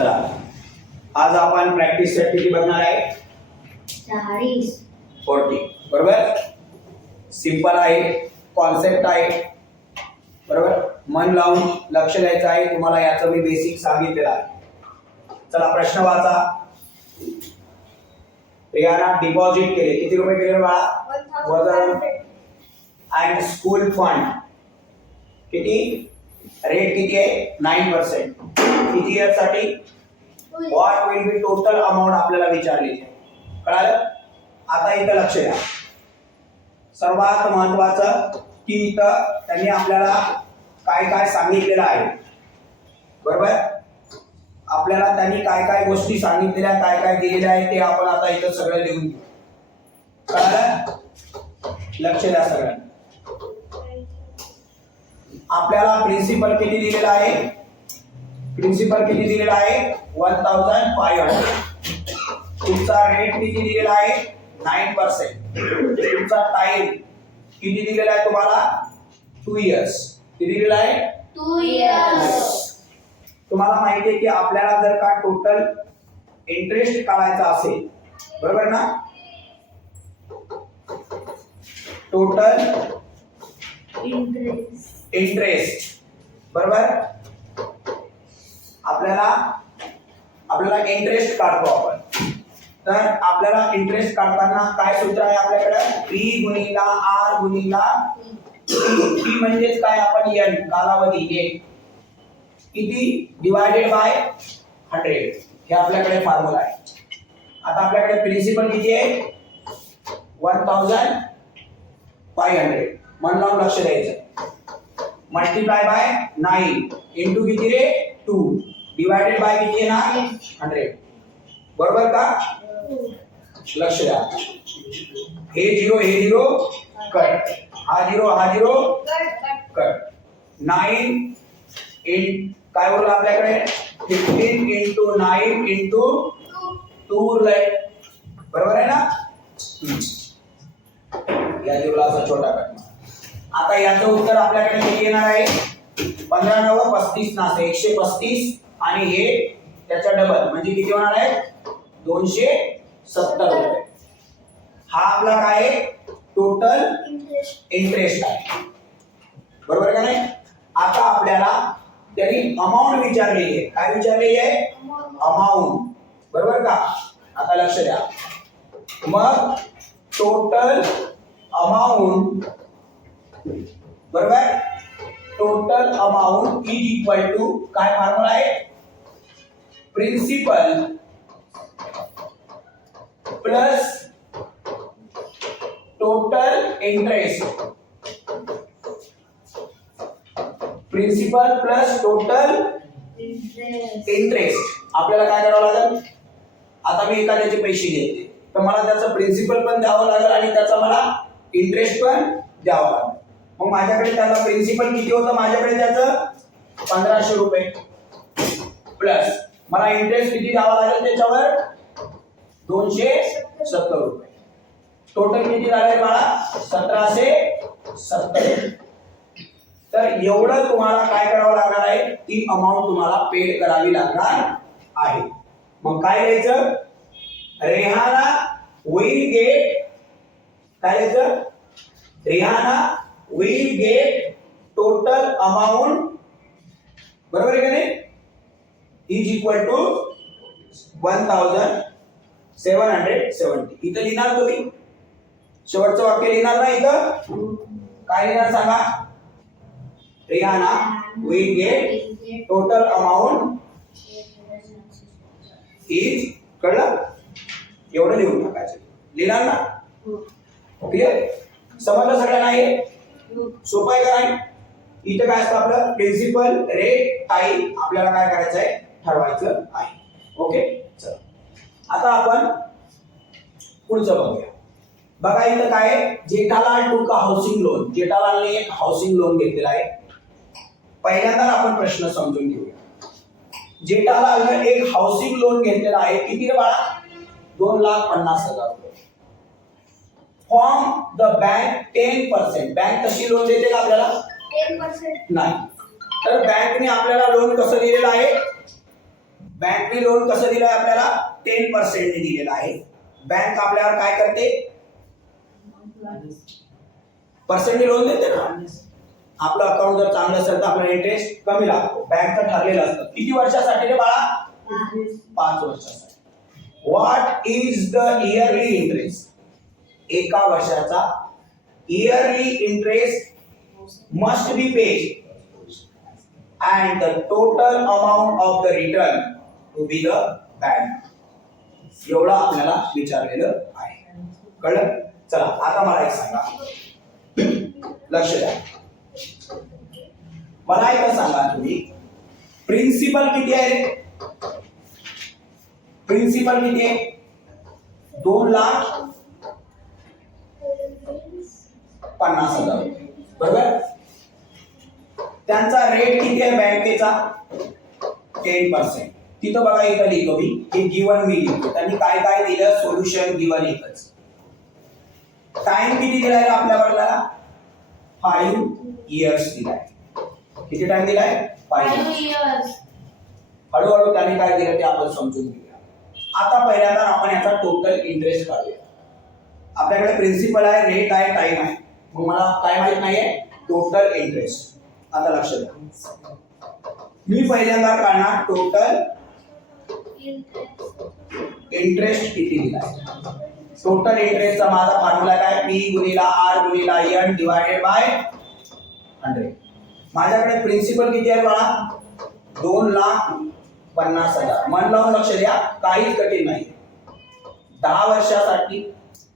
चला आज आपण प्रॅक्टिस सेट किती बघणार आहे 40 बरोबर. सिंपल आहे, कॉन्सेप्ट आहे बरोबर. मन लावून लक्ष द्यायचं आहे. तुम्हाला याचं मी बेसिक सांगितलेलं आहे. चला प्रश्न वाचा. प्रियाना डिपॉझिट केले, किती रुपये केले बाळा? 1000 अँड स्कूल फंड किती, रेट किती आहे 9%. किती इयर साठी? What will B total amount आपल्याला विचारली आहे. कळालं? आता इथं लक्ष द्या. सर्वात महत्वाचं की इथं त्यांनी आपल्याला काय काय सांगितलेलं आहे बरोबर. आपल्याला त्यांनी काय काय गोष्टी सांगितलेल्या, काय काय दिलेल्या आहे ते आपण आता इथं सगळं लिहून घेऊ. कळालं? लक्ष द्या सगळ्यांना. आपल्याला प्रिन्सिपल किती दिलेला आहे? प्रिन्सिपल किती दिलेला आहे 1500. तुमचा रेट किती दिलेला आहे 9%. तुमचा टाइम किती दिलेला आहे तुम्हाला 2 इयर्स. किती दिलेला आहे 2 years. तुम्हाला माहिती आहे की आपल्याला जर का टोटल इंटरेस्ट काढायचा असेल बरोबर ना, टोटल इंटरेस्ट बरोबर. आपल्याला इंटरेस्ट काढतो आपण. तर आपल्याला इंटरेस्ट काढताना काय सूत्र आहे आपल्याकडे? P गुणिला R गुणिला T म्हणजेच काय आपण n कालावधी एक किती डिवायडेड बाय 100 हे आपल्याकडे फॉर्म्युला आहे. आता आपल्याकडे प्रिन्सिपल किती आहे 1500. मन लावून लक्ष द्यायचं. मल्टिप्लाय बाय 9 इंटू किती रे 2 डिवायडेड बाय किती आहे ना 100 बरोबर का? लक्ष द्या. हे 0 कट, हा 0 कट. 9 इन काय बोलला आपल्याकडे 15 इंटू 9 इंटू 2 बरोबर आहे ना. या जीवला असा छोटा कट. आता याचं उत्तर आपल्याकडे किती येणार आहे 15 9 35 ना 135 आणि हे त्याचा डबल म्हणजे किती होणार आहे 270 रुपये. हा आपला काय आहे टोटल इंटरेस्ट आहे बरोबर का नाही. आता आपल्याला त्यांनी अमाउंट विचारलेली आहे. काय विचारलेली आहे अमाउंट बरोबर का. आता लक्ष द्या. मग टोटल अमाउंट बरोबर. Total amount is equal to काय फॉर्म्युला आहे principal plus total interest. Principal plus total interest. आपल्याला काय करावं लागेल? आता मी एखाद्याचे पैसे घेतले तर मला त्याचं प्रिन्सिपल पण द्यावं लागेल आणि त्याचा मला इंटरेस्ट पण द्यावा लागेल. मग माझ्याकडे त्याचा प्रिन्सिपल किती होतं माझ्याकडे त्याचं 1500 रुपये प्लस मला इंटरेस्ट किती द्यावा लागेल त्याच्यावर 270 रुपये. टोटल किती झाले मला 1770. तर एवढं तुम्हाला काय करावं लागणार आहे ती अमाऊंट तुम्हाला पेड करावी लागणार आहे. मग काय द्यायचं रेहाना विल गेट काय द्यायचं Rehana will get total amount बरोबर आहे का नाही इज इक्वल टू 1770. इथं लिहिणार तुम्ही शेवटचं वाक्य लिहिणार ना. इथं काय लिहिणार सांगा Rehana will get total amount is कळलं एवढं लिहून टाकायचं. लिहिणार ना क्लिअर समजलं सगळ्यांना? हे सोपं आहे का नाही? इथं काय असतं आपलं प्रिन्सिपल रेट टाइम आपल्याला काय करायचं आहे ठरवायचं आहे. ओके चला आता आपण पुढचं बघूया. बघा इथं काय जेठालाल टूक हाऊसिंग लोन. जेठालालने एक हाऊसिंग लोन घेतलेला आहे. पहिल्यांदा आपण प्रश्न समजून घेऊया. जेठालालने एक हाऊसिंग लोन घेतलेला आहे. किती रे बाळा 2,50,000 रुपये. From the bank 10%. बँक कशी लोन देते का आपल्याला 10% नाही. तर बँकने आपल्याला लोन कसं दिलेलं आहे बँकने लोन कसं दिलंय आपल्याला 10% दिलेलं आहे. बँक आपल्यावर काय करते, पर्सेंटने लोन देते ना. आपलं अकाउंट जर चांगलं असेल तर आपला इंटरेस्ट कमी लागतो. बँकचं ठरलेलं असतं. किती वर्षासाठी रे बाळा? 5 वर्षासाठी. What is the yearly interest? एका वर्षाचा yearly interest must be paid and the total amount of the return to be the bank. एवढं आपल्याला विचारलेलं आहे. कळलं? चला आता मला एक सांगा, लक्ष द्या. मला एक सांगा तुम्ही, प्रिन्सिपल किती आहे रे? प्रिन्सिपल किती आहे? 2,50,000 बरोबर. त्यांचा रेट किती आहे बँकेचा? 10%. तिथं बघा, इथं लिहितो मी, हे गिवन मी लिहितो. त्यांनी काय काय दिलं? सोल्युशन गिवन एकच. टाइम किती दिलाय आपल्याला? 5 इयर्स दिलाय. किती टाइम दिलाय? 5 years. हळूहळू त्यांनी काय दिलं ते आपण समजून घेऊया. आता पहिल्यांदा आपण याचा टोटल इंटरेस्ट काढूया. आपल्याकडे प्रिन्सिपल आहे, रेट आहे, टाइम आहे. मग मला काय माहित नाहीये? Total interest. आता लक्ष द्या, मी पहिल्यांदा काढणार टोटल इंटरेस्ट किती दिलाय. टोटल इंटरेस्टचा माझा फॉर्म्युला काय? P गुणिला R गुणिला N divided by 100. माझ्याकडे प्रिन्सिपल किती आहे बाळा? 2,50,000. मन लावून लक्ष द्या, काहीच कठीण नाही. 10 वर्षासाठी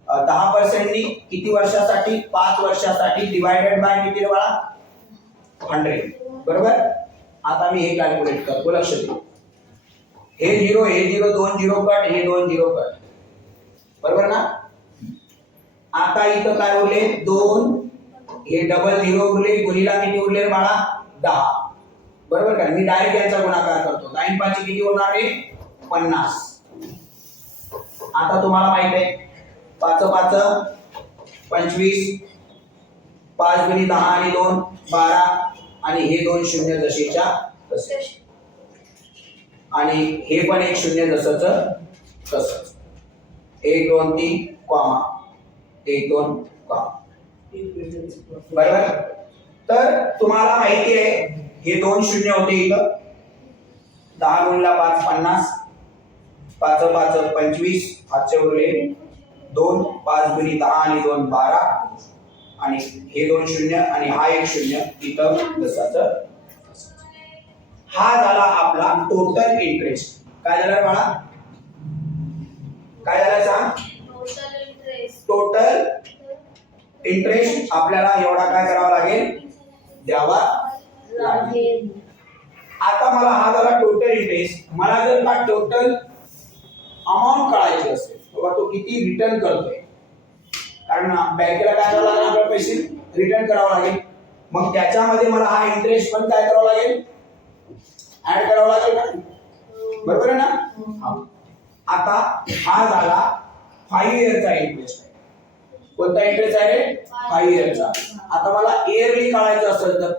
10%नी किती वर्षासाठी? 5 वर्षासाठी डिवायडेड बाय किती बाळा? 100. बरोबर. आता मी हे कॅल्क्युलेट करतो, लक्ष द्या. हे 0 हे 0, 2 0 कट, हे 2 0 कट. बरोबर ना. आता इथं काय उरले? 2, हे डबल 0 उरले, गुणिला किती उरले बाळा? 10. बरोबर का. मी डायरेक्ट यांचा गुणाकार करतो. 9 5 किती होणार आहे? 50. आता तुम्हाला माहित आहे 5 5 25, 5 गुणी 10 आणि 2 12, आणि हे 2 शून्य जशीच्या तसे, आणि हे पण एक शून्य जसंच तसंच. 1 2 3 कॉमा 1 2 कॉमा. बरोबर. तर तुम्हाला माहिती आहे हे 2 शून्य होते इथं. 10 गुणिला 5 50, 5 5 25, हातचे उरले 2, 5 गुणी 10 आणि 2 12, आणि हे 2 शून्य आणि हा 1 शून्य इथं जसाच. हा झाला आपला टोटल इंटरेस्ट. काय झालं बाळा? काय झालं सांग? टोटल इंटरेस्ट आपल्याला एवढा काय करावा लागेल? द्यावा लागेल. आता मला हा झाला टोटल इंटरेस्ट. मला जर का टोटल अमाउंट काढायची असेल तेव्हा तो किती रिटर्न करतोय, कारण बँकेला काय करावं लागेल? आपल्याला पैसे रिटर्न करावं लागेल. मग त्याच्यामध्ये मला हा इंटरेस्ट पण काय करावं लागेल? ऍड करावं लागेल का? बरोबर आहे ना. आता हा झाला 5 इयरचा इंटरेस्ट आहे. कोणता इंटरेस्ट आहे रे? 5 इयरचा. आता मला इयरली काढायचं असेल तर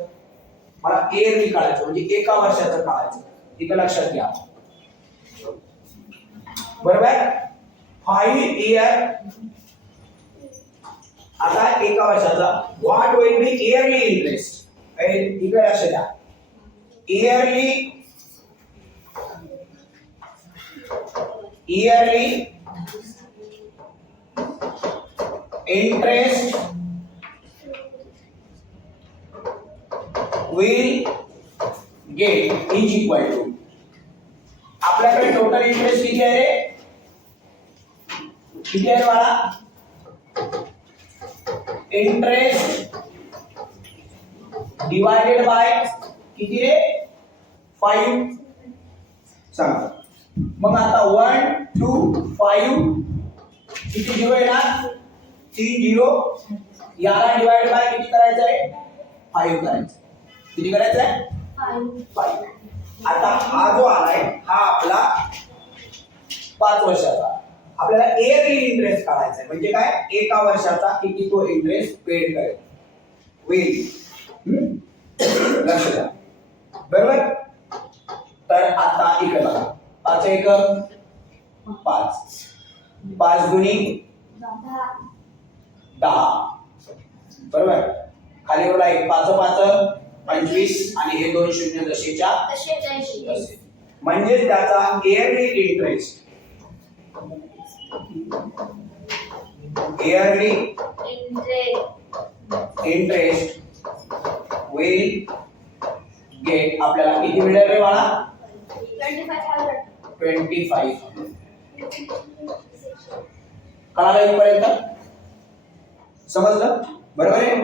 मला इयरली काढायचं म्हणजे एका वर्षाचं काढायचं. इथं लक्षात घ्या. बरोबर. 5 इयर. आता एका वर्षाचा what will be yearly interest? इकडे लक्ष द्या. Yearly interest will get is equal to. आपल्याकडे टोटल इंटरेस्ट किती आहे रे? किती आहे बाळा? इंटरेस्ट डिवायडेड बाय किती रे? 5. सांगा. मग आता 1 2 5 किती झिरो येणार? 3 0. याला डिवाइड बाय किती करायचं आहे? 5 करायचं. किती करायचं आहे? 5. आता हा जो आलाय हा आपला 5 वर्षाचा. आपल्याला इयरली इंटरेस्ट काढायचा आहे. म्हणजे काय? एका वर्षाचा किती तो इंटरेस्ट पेड करेल. होईल. लक्ष द्या. बरोबर. तर आता इकडे बघा, 5 एक 5, 5 दुनी 10, बरोबर. खाली वर आहे 5 5 25 आणि हे 2 शून्य जसेच्या तसे. म्हणजे त्याचा इयरली इंटरेस्ट विल गेट आपल्याला किती मिळेल रे बाळा? 25. कळालं इथपर्यंत? समजलं? बरोबर आहे.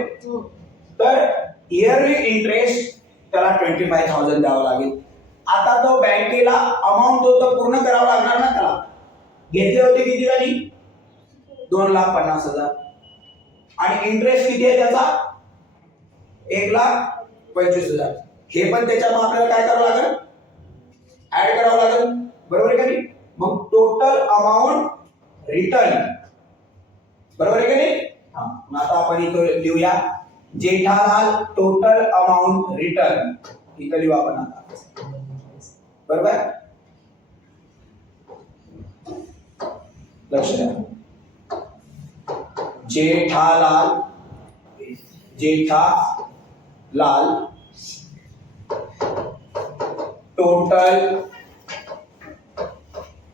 तर इयरली इंटरेस्ट त्याला 25,000 द्यावं लागेल. आता तो बँकेला अमाऊंट तो पूर्ण करावं लागणार ना त्याला. घेतले होते किती झाली? 2,50,000 आणि इंटरेस्ट किती आहे त्याचा? 1,25,000. हे पण त्याच्यात आपल्याला काय करावं लागेल? ऍड करावं लागेल. बरोबर आहे का नाही? मग टोटल अमाऊंट रिटर्न, बरोबर आहे का नाही? मग आता आपण इथं लिहूया जेठालाल टोटल अमाऊंट रिटर्न. इथं लिहू आपण आता, बरोबर. लक्ष द्या. Jethalal total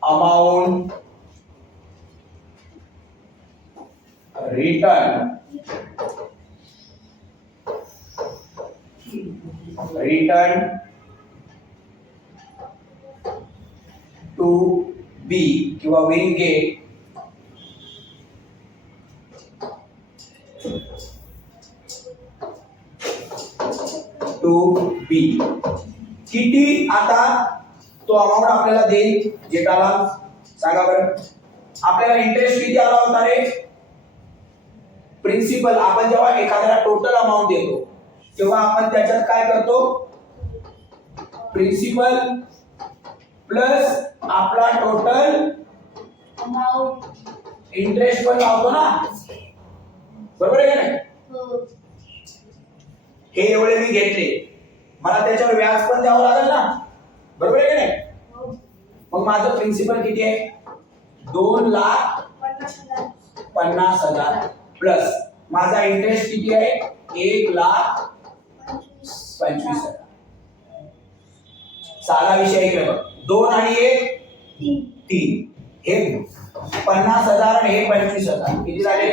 amount return to be किंवा विल गेट टू बी. किती आता तो अमाऊंट आपल्याला देईल जेठालाल? सांगा बरं. आपल्याला इंटरेस्ट किती आला होता रे? प्रिन्सिपल. आपण जेव्हा एखाद्याला टोटल अमाऊंट देतो तेव्हा आपण त्याच्यात काय करतो? प्रिन्सिपल प्लस आपला टोटल अमाउंट इंटरेस्ट पण लावतो ना, बरोबर आहे का नाही? हे एवढे मी घेतले, मला त्याच्यावर व्याज पण द्यावं लागेल ना, बरोबर आहे का नाही? मग माझं प्रिन्सिपल किती आहे? 2,50,000 प्लस माझा इंटरेस्ट किती आहे? 1,25,000. साधा विषय इकडे बघ. 2 आणि 1 3. हे 50,000 आणि हे 25,000 किती झाले?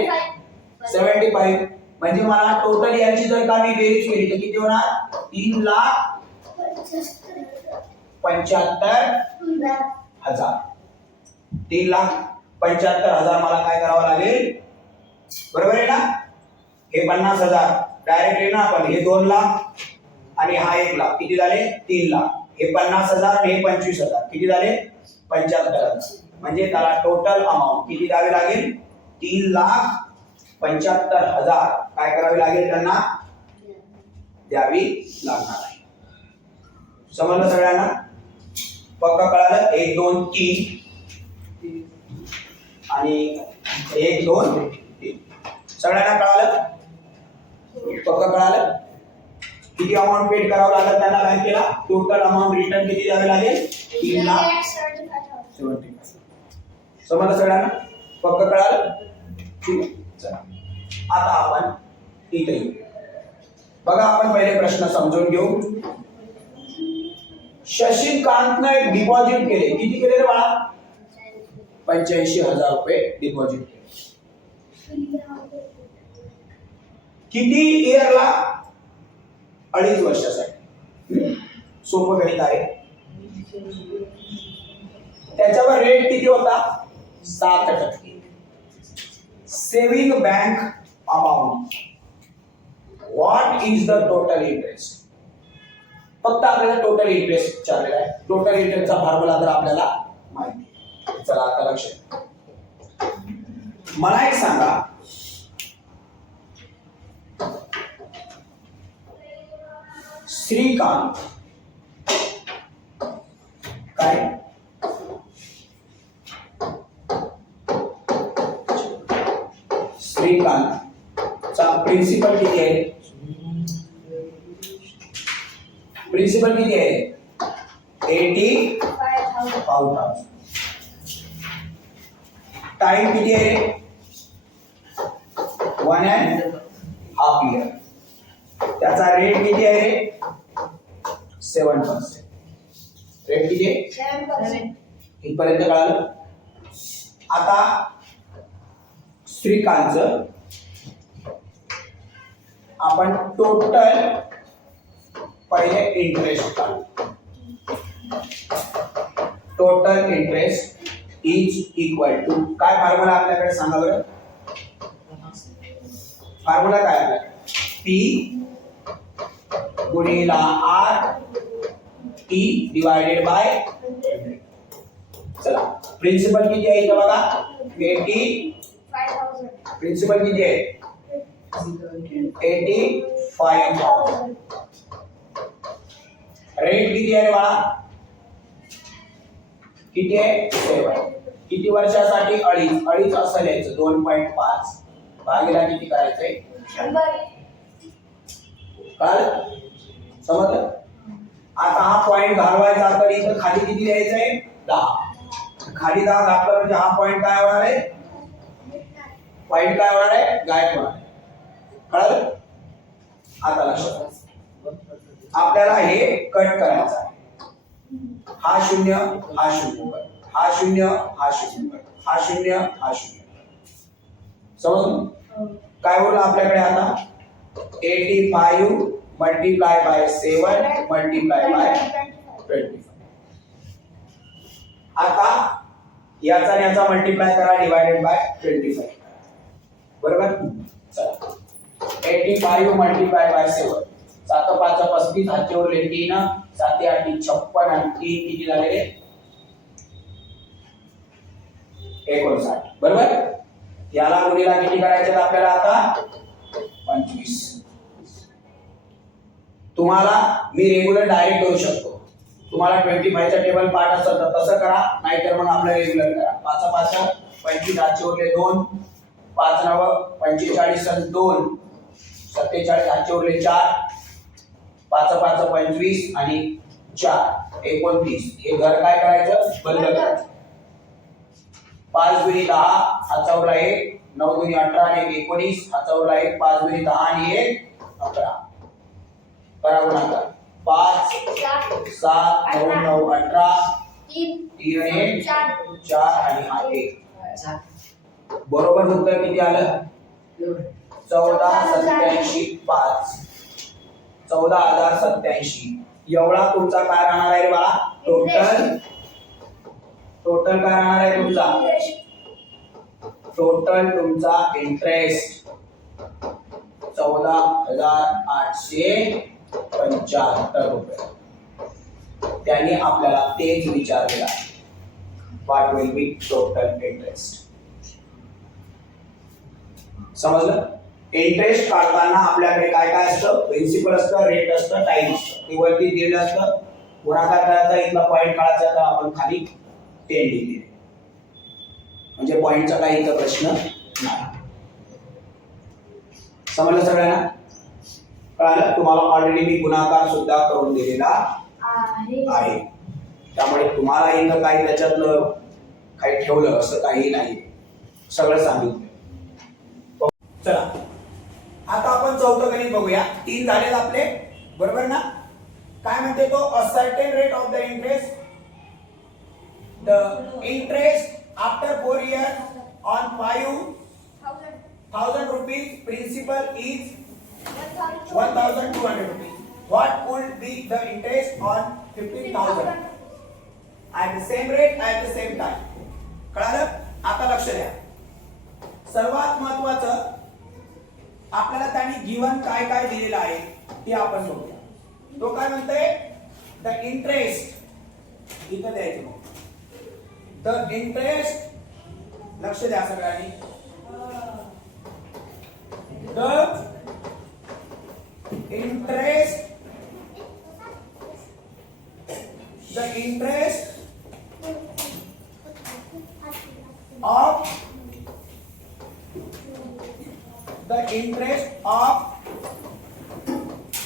75. म्हणजे मला टोटल याची जर का मी बेरीज केली तर किती होणार? 3,75,000. 3,75,000 मला काय करावं लागेल? बरोबर आहे ना? हे 50,000 डायरेक्ट लिहिलं आपण. हे 2 लाख आणि हा 1 लाख किती झाले? 3 लाख. हे 50,000 आणि हे 25,000 किती झाले? 75,000. म्हणजे त्याला टोटल अमाऊंट किती द्यावी लागेल? 3,75,000 काय करावी लागेल त्यांना? द्यावी लागणार आहे. समजलं सगळ्यांना? पक्का कळालं? 1 2 3 आणि 1 2 3. सगळ्यांना कळालं? पक्का कळालं? किती अमाऊंट पेड करावं लागेल त्यांना बँकेला? टोटल अमाऊंट रिटर्न किती द्यावे लागेल? 3,75,000. समजलं सगळ्यांना? पक्का कळालं? ठीक आहे. चला आता आपण इथे येऊ. बघा आपण पहिले प्रश्न समजून घेऊ. शशिकांतने एक डिपॉझिट केले. किती केले रे बाळा? 85,000 रुपये डिपॉझिट केले. किती इयरला? 2.5 वर्षासाठी. सोपं गणित आहे. त्याच्यावर रेट किती होता? 7%. Saving bank amount. What is the total interest? फक्त आपल्याला टोटल इंटरेस्ट विचारलेला आहे. टोटल इंटरेस्टचा फॉर्म्युला तर आपल्याला माहिती आहे. चला आता लक्ष द्या. मला एक सांगा, श्रीकांत काय श्रीकांतचा प्रिन्सिपल किती आहे? प्रिन्सिपल किती आहे? 85,000. 5,000. टाइम किती आहे? 1.5 year. त्याचा रेट किती आहे रे? 7%. रेट किती आहे? 7%. इथपर्यंत कळालं? आता श्रीकांतचं आपण टोटल पहिले इंटरेस्ट काढू. Total interest is equal to काय फॉर्म्युला आपल्याकडे सांगा बरं. फॉर्म्युला काय आपल्याकडे? पी गुणिला आर टी डिवायडेड बाय. चला प्रिन्सिपल किती आहे इथं बघा. 5,000. प्रिन्सिपल किती आहे? 85,000. रेट किती आहे बाळा? किती आहे? 7. किती वर्षासाठी? अडीच असं लिहायचं. 2.5 भागीला किती करायचंय? 100. कळलं? समजलं? आता हा पॉइंट घालवायचा तर इथं खाली किती लिहायचंय? 10. खाली 10 घातलं म्हणजे हा पॉइंट काय होणार आहे? पॉइंट काय होणार आहे? गायब होणार आहे. कळलं? आता लक्षात आपल्याला हे कट करायचं आहे. हा शून्य हा शून्य कट, हा शून्य हा शून्य कट, हा शून्य हा शून्य. समजलं? काय होईल आपल्याकडे आता? 85 मल्टीप्लाय बाय 7 मल्टीप्लाय बाय 25. आता याचा आणि याचा मल्टीप्लाय करा डिवायडेड बाय 25. बरोबर? चला 85 मल्टीप्लाय बाय 7. 7 5 35 हातचे उरले 3, 7 8 56 आणि 3 किती झाले? 59. बरोबर? याला गुणिला किती करायचे आपल्याला आता? 25. तुम्हाला मी रेग्युलर डायरेक्ट करू शकतो. तुम्हाला 25 चा टेबल पाठ असेल तर तसं करा, नाहीतर मग आपलं रेग्युलर करा. 5 5 25 हातचे उरले 2, 5 9 45 आणि 2 47 हातचे उरले 4, 5 5 25 आणि 4 29. हे घर काय करायचं? बंद करायचं. 5 दुनी 10 हातचा उरला 1, 9 दुनी 18 आणि 19 हातचा उरला 1, 5 दुनी 10 आणि 1 11. करा गुणाकार. 5 7 9 9 18 3 आणि 4 आणि हा 1. बरोबर उत्तर किती आलं? 14,87,5. 14,087. एवढा तुमचा काय राहणार आहे बाळा? टोटल काय राहणार आहे तुमचा? टोटल तुमचा इंटरेस्ट 14,875 रुपये. त्यांनी आपल्याला तेच विचारलेलं आहे. What will B total interest. समजलं? इंटरेस्ट काढताना आपल्याकडे काय काय असतं? प्रिन्सिपल असतं, रेट असतं, टाइम असतं. ते वरती दिलेलं असतं. गुणाकार करायचा, इथला पॉइंट काढायचा तर आपण खाली 10 दिले. म्हणजे पॉइंटचा काही इथं प्रश्न नाही. समजलं सगळ्यांना? कळालं? तुम्हाला ऑलरेडी मी गुणाकार सुद्धा करून दिलेला आहे. त्यामुळे तुम्हाला इथं काही त्याच्यातलं काही ठेवलं असं काही नाही, सगळं सांगितलं. चला आता आपण चौथं गणित बघूया. 3 झालेत आपले, बरोबर ना? काय म्हणते तो? A certain rate of the interest, the interest after 4 years on 5,000 rupees principal is 1,200 rupees. What would be the interest on 15,000 at the same rate at the same time? कळालं? आता लक्ष द्या. सर्वात महत्त्वाचं आपल्याला त्यांनी गिवन काय काय दिलेलं आहे ते आपण बघूया. तो काय म्हणतोय? द इंटरेस्ट इथं द्यायचं. द इंटरेस्ट, लक्ष द्या सगळ्यांनी. The interest of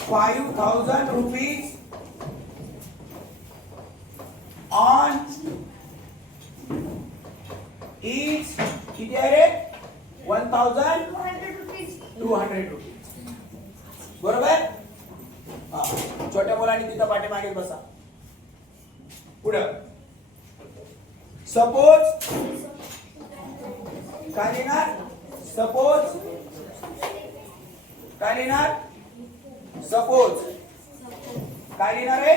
5,000 rupees on is किती आहे रे 1200 रुपीज बरोबर हा छोट्या मुलांनी तिथं पाठीमागे बसा पुढं सपोज काय लिहिणार सपोज काय लिहिणार सपोज काय लिहिणार आहे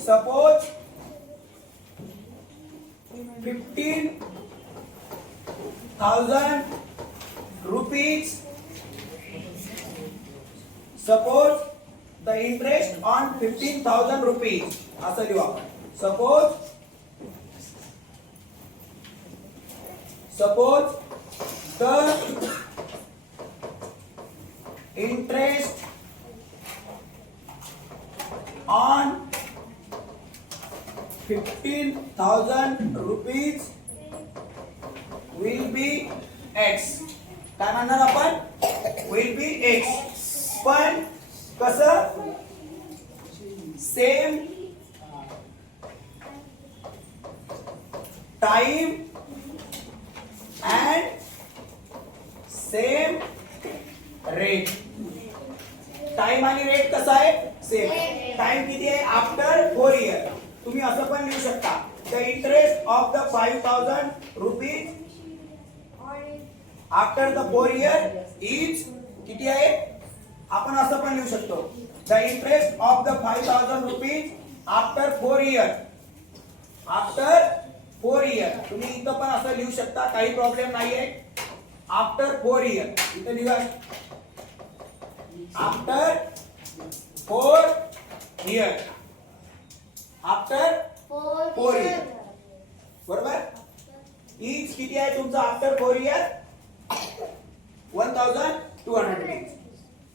suppose 15,000 rupees suppose the interest on 15,000 rupees असं लिहू आपण suppose the interest on 15,000 rupees will be x काय म्हणणार आपण will be x पण कसं same time and same rate time आणि रेट कसा आहे सेम टाइम किती आहे आफ्टर 4 इयर तुम्ही असं पण लिहू शकता the interest of the 5,000 rupees after the 4 year is किती आहे आपण असं पण लिहू शकतो the interest of the 5,000 rupees after 4 year तुम्ही इथं पण असं लिहू शकता काही प्रॉब्लेम नाहीये आफ्टर 4 इयर इथं लिहा आफ्टर 4 इयर आफ्टर 4 इयर बरोबर इज किती आहे तुमचा आफ्टर 4 इयर 1200 रुपीज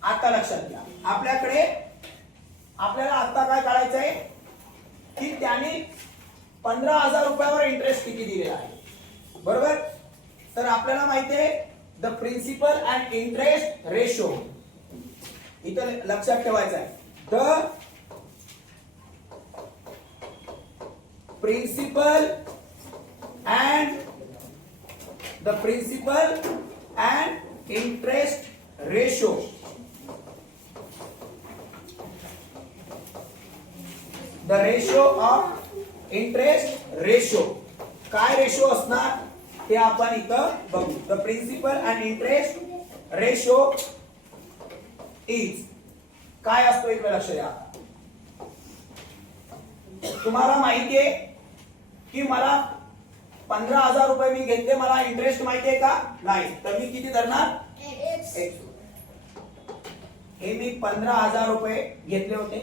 आता लक्षात घ्या आपल्याला आता काय करायचं आहे की त्याने 15,000 रुपयावर इंटरेस्ट किती दिलेला आहे बरोबर तर आपल्याला माहिती आहे the principal and interest ratio इथं लक्षात ठेवायचं आहे the principal and interest ratio the ratio of interest ratio काय रेशो असणार ते आपण इथं बघू the principal and interest ratio is काय असतो इकडे लक्ष द्या तुम्हाला माहिती आहे की मला 15,000 रुपये मी घेतले मला इंटरेस्ट माहिती आहे का नाही तर मी किती धरणार X. हे मी 15,000 रुपये घेतले होते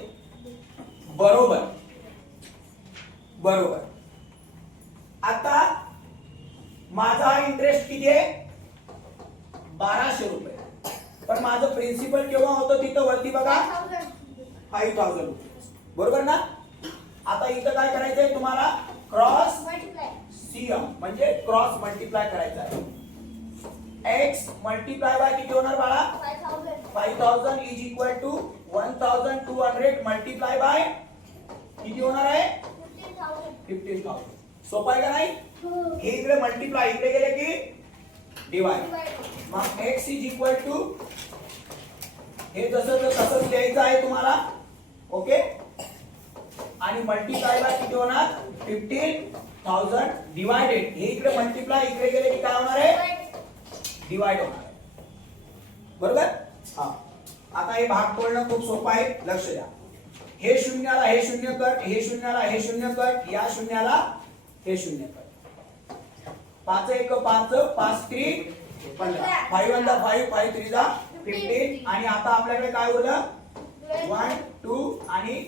बरोबर आता माझा इंटरेस्ट किती आहे 1200 रुपये पण माझं प्रिन्सिपल केव्हा होतं तिथं वरती बघा 5,000 रुपये बरोबर ना आता इथं काय करायचंय तुम्हाला क्रॉस सीएम म्हणजे क्रॉस मल्टिप्लाय करायचा आहे x मल्टिप्लाय बाय किती होणार बाळा 5,000 is equal to 1,200 multiply by किती होणार आहे 15,000 सोपं आहे का नाही हे इकडे मल्टिप्लाय इकडे गेले की डिवाइड मग x इज इक्वल टू हे तसंच लिहायचं आहे तुम्हाला ओके आणि मल्टिप्लाय बाय किती होणार 15,000 डिवाइडेड हे इकडे मल्टिप्लाय इकडे गेले की काय होणार आहे डिवाइड होणार आहे बरोबर हा आता हे भाग तोडणं खूप सोपं आहे लक्ष द्या हे शून्याला हे शून्य कट हे शून्याला हे शून्य कट या शून्याला हे शून्य कट 5 1 5 5 3 15 5 1 5 5 3 15 आणि आता आपल्याकडे काय उरलं 1 2 आणि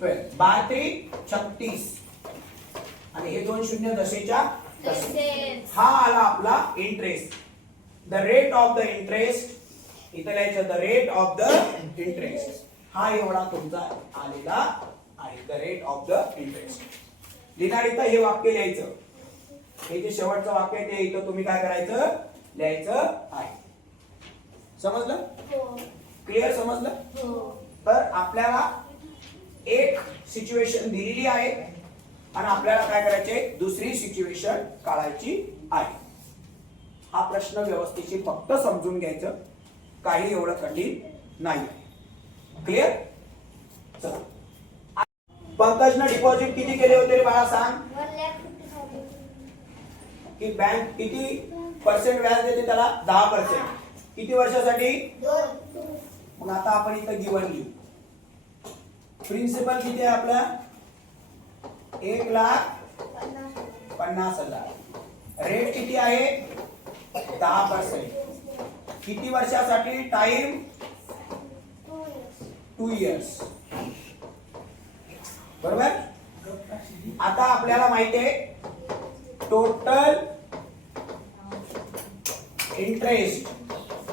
12 12 36 आणि हे दोन शून्य दशेच्या हा आला आपला interest the rate of the interest इथे लिहायचं the rate of the interest हा एवढा तुमचा आलेला आहे the rate of the interest लिहिणार इथं हे वाक्य लिहायचं हे जे शेवटचं वाक्य आहे ते इथं तुम्ही काय करायचं लिहायचं आहे समजलं क्लिअर समजलं तर आपल्याला एक सिच्युएशन दिलेली आहे आणि आपल्याला काय करायचे दुसरी सिच्युएशन काढायची आहे. हा प्रश्न व्यवस्थित फक्त समजून घ्यायचं, काही एवढं कठीण नाही. क्लिअर? चला, पंकजनं डिपॉझिट किती केले होते रे बाळा सांग? 1,50,000. की बँक किती पर्सेंट व्याज देते त्याला? 10%. किती वर्षासाठी? 2. मग आता आपण इथं गिवन लिहू. प्रिन्सिपल किती आहे आपला? 1,50,000. रेट किती आहे? 10%. किती वर्षासाठी? Time 2 years. बरोबर. आता आपल्याला माहिती आहे टोटल इंटरेस्ट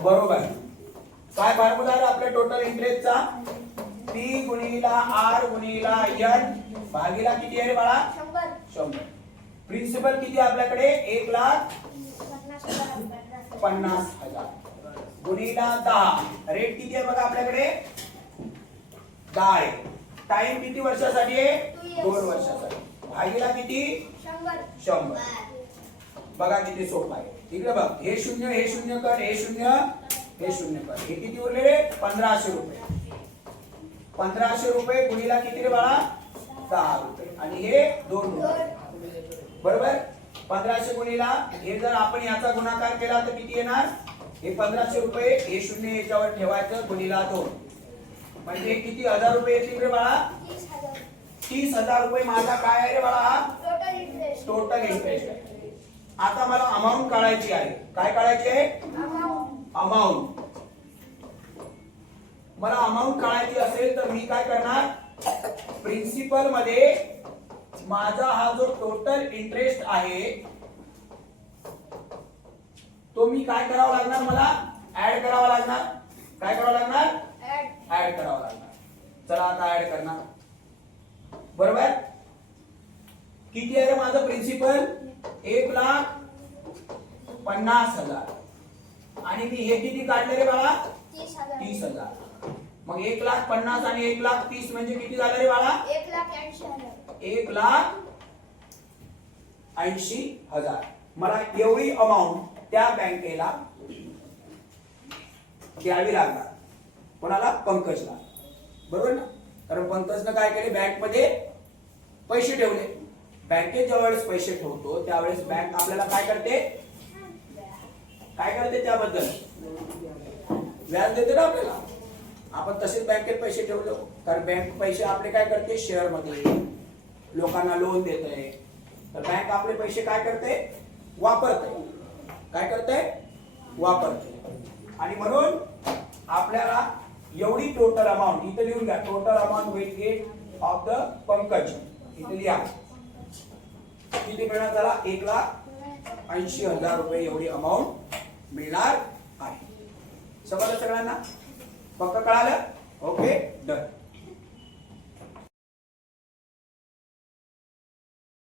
बरोबर काय फॉर्म्युला आहे आपल्या टोटल इंटरेस्टचा? पी गुणिला आर गुणिला एन भागीला किती आहे रे बाळा? 100. प्रिन्सिपल किती आहे आपल्याकडे? 1,50,000 गुणिला 10. रेट किती आहे बघा आपल्याकडे? 10 आहे. टाइम किती वर्षासाठी आहे? 2 वर्षासाठी. भागीला किती? 100. बघा किती सोपं आहे. इकडे बघ, हे शून्य हे शून्य कर, हे शून्य हे शून्य कर. हे किती उरले? 1,500 रुपये. 1,500 रुपये गुणिला किती रे बाळा? 10 रुपये. आणि हे 2 रुपये. बरोबर. 1,500 गुणिला हे जर आपण याचा गुणाकार केला तर किती येणार? हे 1,500 रुपये, हे शून्य याच्यावर ठेवायचं गुणिला 2 म्हणजे किती हजार रुपये येतील रे बाळा? 30,000 रुपये माझा काय आहे रे बाळा? टोटल इंटरेस्ट आहे. आता मला अमाऊंट काढायची आहे. काय काढायची आहे? अमाऊंट. मला अमाऊंट काढायची असेल तर मी काय करणार? प्रिन्सिपल मध्ये माझा हा जो टोटल इंटरेस्ट आहे तो मी काय करावा लागणार? मला ऍड करावा लागणार. काय करावं लागणार? ऍड करावा लागणार. चला आता ऍड करणार. बरोबर. किती आहे रे माझं प्रिन्सिपल? 1,50,000. आणि मी हे किती काढले रे बाळा? 30,000. मग 1,50,000 आणि 1,30,000 म्हणजे किती झालं रे बाळा? 1,80,000. मला एवढी अमाऊंट त्या बँकेला द्यावी लागणार. कोणाला? पंकजला. बरोबर ना. कारण पंकजनं काय केले? बँक मध्ये पैसे ठेवले. बँकेत ज्यावेळेस पैसे ठेवतो त्यावेळेस बँक आपल्याला काय करते? काय करते? त्याबद्दल व्याज देते ना आपल्याला. आपण तसेच बँकेत पैसे ठेवलो कारण बँक पैसे आपले काय करते? शेअर मध्ये लोकांना लोन देते. तर बँक आपले पैसे काय करते? वापरते. काय करते? वापरते. आणि म्हणून आपल्याला एवढी टोटल अमाऊंट इथे लिहून घ्या. Total amount will get of the Pankaj इथे लिहा. किती मिळणार त्याला? 1,80,000 रुपये एवढी अमाऊंट मिळणार आहे. समजलं सगळ्यांना? पक्क कळालं? Okay done.